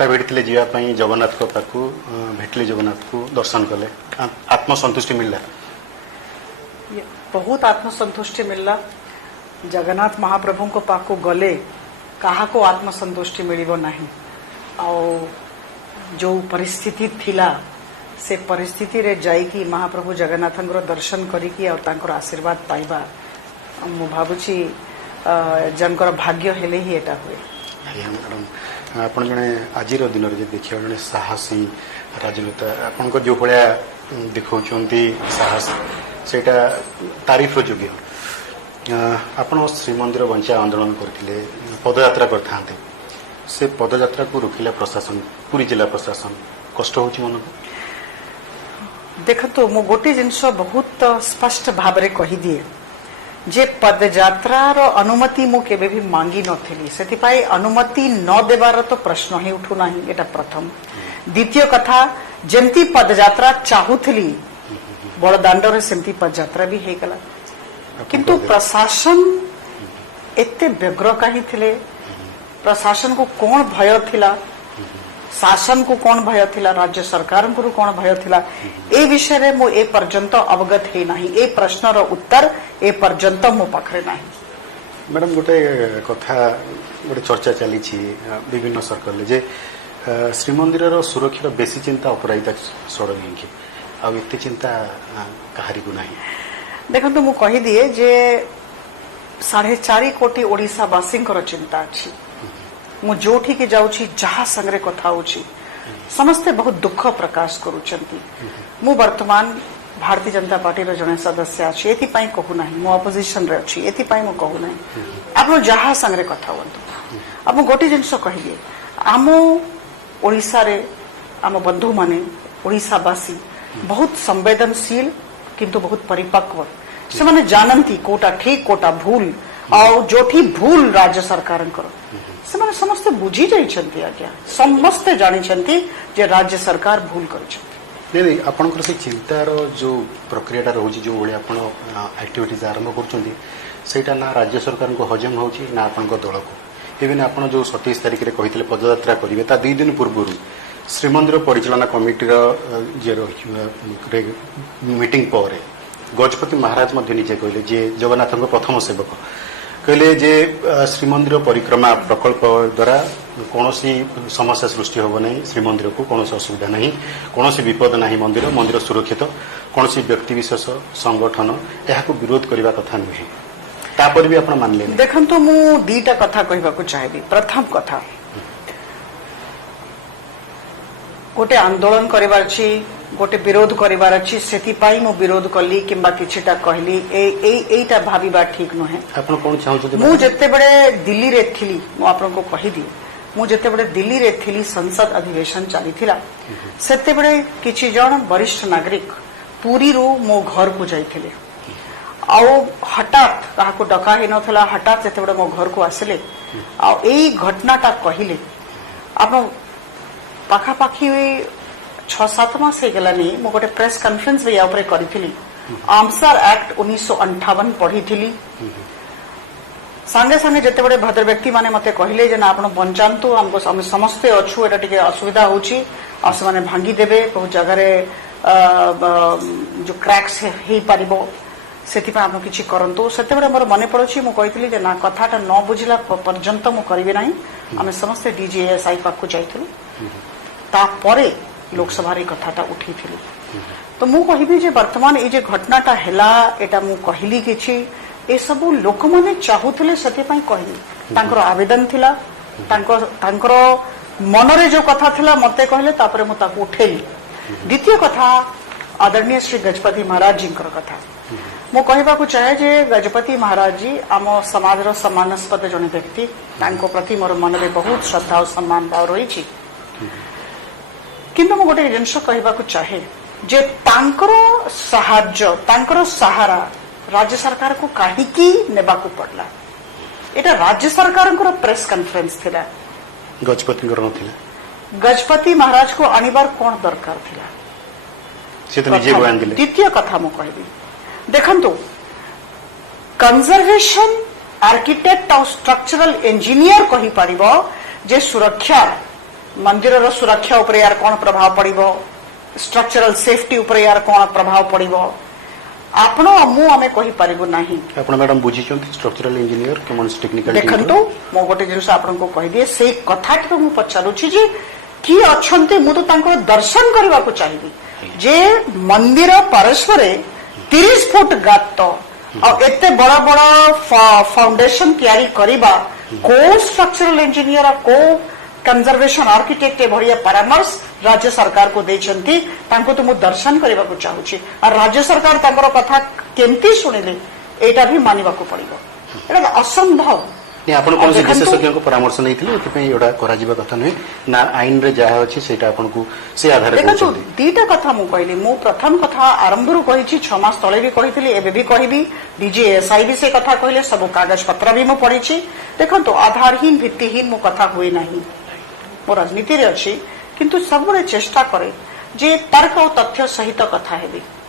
अंटा भिड़ते जावाई जगन्नाथ को पाखु भेटले जगन्नाथ को दर्शन कले आत्मसंतुष्टि मिलला बहुत आत्मसंतुष्टि मिलला जगन्नाथ महाप्रभु को पाखु गले कहा को आत्मसंतुष्टि मिलिबो नहीं जो परिस्थिति थिला से परिस्थिति रे जाइकी महाप्रभु जगन्नाथंकर दर्शन करिकी और तांकर आशीर्वाद पाइबा मु भाबुची जनकर भाग्य हेले ही एटा हुए। मैडम आपण जने आजिर दिन रे देखियो जने साहसी राजनेता आपण जो भलिया दिखौचंती साहस सेटा तारीफ योग्य आपण श्रीमंदिर बंचा आंदोलन करथिले पदयात्रा करथांते से पदयात्रा को रोकिला प्रशासन पूरी जिला प्रशासन कष्ट होची मन देखतो मु गोटे जिनस बहुत स्पष्ट भाव रे कहि दिए जे पदयात्रा रो अनुमति मु केबे भी मांगी नथिली सेतिपाई अनुमति न देबार तो प्रश्न ही उठु नाही एटा प्रथम द्वितीय कथा जेंती पदयात्रा चाहुथली बड़दाण्ड रे सेंती पदयात्रा भी हे गला किंतु प्रशासन एते व्यग्र काहे थिले प्रशासन को कौन भय थिला शासन को कौन भय थिला राज्य सरकार को कौन भय थिला ए विषय रे मो ए पर्यंत अवगत है नाही ए प्रश्न रो उत्तर ए पर्यंत मो पाखरे नाही। मैडम गोटे कथा गोटे चर्चा चली विभिन्न सर्कल जे श्रीमंदिर रो सुरक्षा बेसी चिंता अपराधिता सड़क की आ एते चिंता कहारी को नाही देखंतु मु कहि दिए जे 4.5 कोटी ओडिसावासी चिंता अच्छी मु जोठी के जाउची जहा संगरे कथा होची समस्ते बहुत दुख प्रकाश करूचंती मु वर्तमान भारतीय जनता पार्टी रो जने सदस्य अछि एथि पई कहू नाही मु अपोजिशन रे अछि एथि पई मु कहू नाही आपन जहा संगरे कथा होंतु आपन गोटी जिंस कहिए आम ओडिसा रे आम बंधु माने ओडिसावासी बहुत संवेदनशील किंतु बहुत परिपक्व से माने जानती कोटा ठीक कोटा भूल और जोठी भूल राज्य सरकार से माने समस्ते बुझी जाइछंती आज्ञा समस्ते जानिछंती जे राज्य सरकार भूल करिछंती नहीं आपनकर से चिंतार जो प्रक्रियाटा रोची जो भली आपण एक्टिविटीज आरंभ करछंती सेटा ना राज्य सरकार को हजम होची ना आपनकर दल को इवन आपण जो 27 तारिख रे कहितले पदयात्रा करिवे ता 2 दिन पूर्व श्रीमंदिर परिचालना कमिटी जे मीटिंग पर गजपति महाराज मध्य निजे कहले जे जगन्नाथ प्रथम सेवक कहले जे श्रीमंदिर परिक्रमा प्रकल्प द्वारा कौन समस्या सृष्टि होब नहीं श्रीमंदिर को कौन असुविधा नहीं कौन विपद नहीं मंदिर मंदिर सुरक्षित कौन व्यक्ति विशेष संगठन यह विरोध करने कथा नुहे तापर भी आप मानले देखंतु मु दीटा कथा कहबा को चाहेबी प्रथम कथा गोटे आंदोलन करिवार छी गोटे विरोध करिवार अछि सेति पाई मु विरोध कली किंबा किछिटा कहली एटा भाबीबा ठीक नहे आपण कोन चाहू मु जत्ते बडे दिल्ली रे थिली मु आपन को कहि दी मु जत्ते बडे दिल्ली रे थिली संसद अधिवेशन चली थिला सेते बडे किछि जण वरिष्ठ नागरिक पूरी रो मो घर को जाइथिले आ हठात कहा को डका हे नथला हठात जत्ते बडे मो घर को आसले आ एई घटनाटा कहिले आपण पाखापाखी 6-7 मास हेगलानी मु गोटे प्रेस कॉन्फ्रेंस रे ऊपर करिथिली आमसर एक्ट 1958 पढ़ी थिली संगे संगे जते बडे भद्र व्यक्ति माने मते कहिले जे ना आपण बंचांतु हमको हम समस्ते अछु एटा टिके असुविधा होची आ से माने भांगी देबे बहुत जगह रे जो क्रैक्स हे पारिबो सेति पा आपण किछि करंतु सेते बडे मोर मने पड़ोची मु कहिथिली जे ना कथाटा न बुझिला पर्यंत मु करबे नाही आमे समस्ते डीजीएसआई पाकु जाइथिलु ता परे लोकसभा रे कथाटा उठी थिलु तो मु कहिबी जे वर्तमान ए जे घटनाटा हेला एटा मु कहिली किछि ए सब लोक माने चाहुथिले सते पई कहिली तांकर आवेदन थिला तांकर मन रे जो कथा थिला मते कहले तापरे मु ताकू उठेली द्वितीय कथा आदरणीय श्री गजपति महाराज जी कथा मु कहबा को चाहे जे गजपति महाराज जी आम समाज रो सम्मानास्पद जने व्यक्ति तांको प्रति मोर मन रे बहुत श्रद्धा और सम्मान भाव रही छी किंतु मु गोटे जिनस कहबा को चाहे जे तांकर सहाय्य तांकर सहारा राज्य सरकार को काहीकि नेबा को पड़ला एटा राज्य सरकार को प्रेस कॉन्फ्रेंस थिला गजपति नथिला गजपति महाराज को आनिबार कोन दरकार थिला से तो निजे बयान दिले द्वितीय कथा मु कहबी देखंतु कंजर्वेशन आर्किटेक्ट और स्ट्रक्चरल इंजीनियर कहि परिबो जे सुरक्षा मंदिर सुरक्षा उपर यार कौन प्रभाव पड़िबो, स्ट्रक्चरल सेफ्टी उपर यार कौन प्रभाव पड़िबो आपण मु आमे कहि परिबो नाही। आपण मैडम बुझी स्ट्रक्चरल इंजीनियर केमन टेक्निकल देखंतु मो गोटे जिनस आपण को कहि दिए से कथा ठ मु पचारुछि जे की अछंते मु तो तांको दर्शन करबा को चाहिबी जे मंदिर परस्पर 30 फुट गात और एते बड़ा बड़ा फाउंडेशन तैयारी करिबा को स्ट्रक्चरल इंजीनियर और को कंजर्वेशन आर्किटेक्ट बढ़िया परामर्श राज्य सरकार को देछंती तांको तो मु दर्शन करबा को चाहूछि और राज्य सरकार तांकर कथा केमती सुनिले एटा भी मानिबा को पड़िबो। एटा असंभव आपण कोन से विशेषज्ञ को परामर्श नैथिले एथि एटा करा जिबा कथा नै ना आईन रे जहा अछि सेटा आपण को से आधार रे देखो दीटा कथा मु कहली मु प्रथम कथा आरंभ रु कहिछि 6 मास तळे भी कहिथिली एबे भी कहबी डीजे एसआई भी से कथा कहले सब कागज पत्र भी मु पढिछि। देखंतु आधारहीन भित्तिहीन मु कथा होई नाही मो राजनीति रे अछि किंतु सब चेष्टा करे जे तर्क और तथ्य सहित कथा हेबी।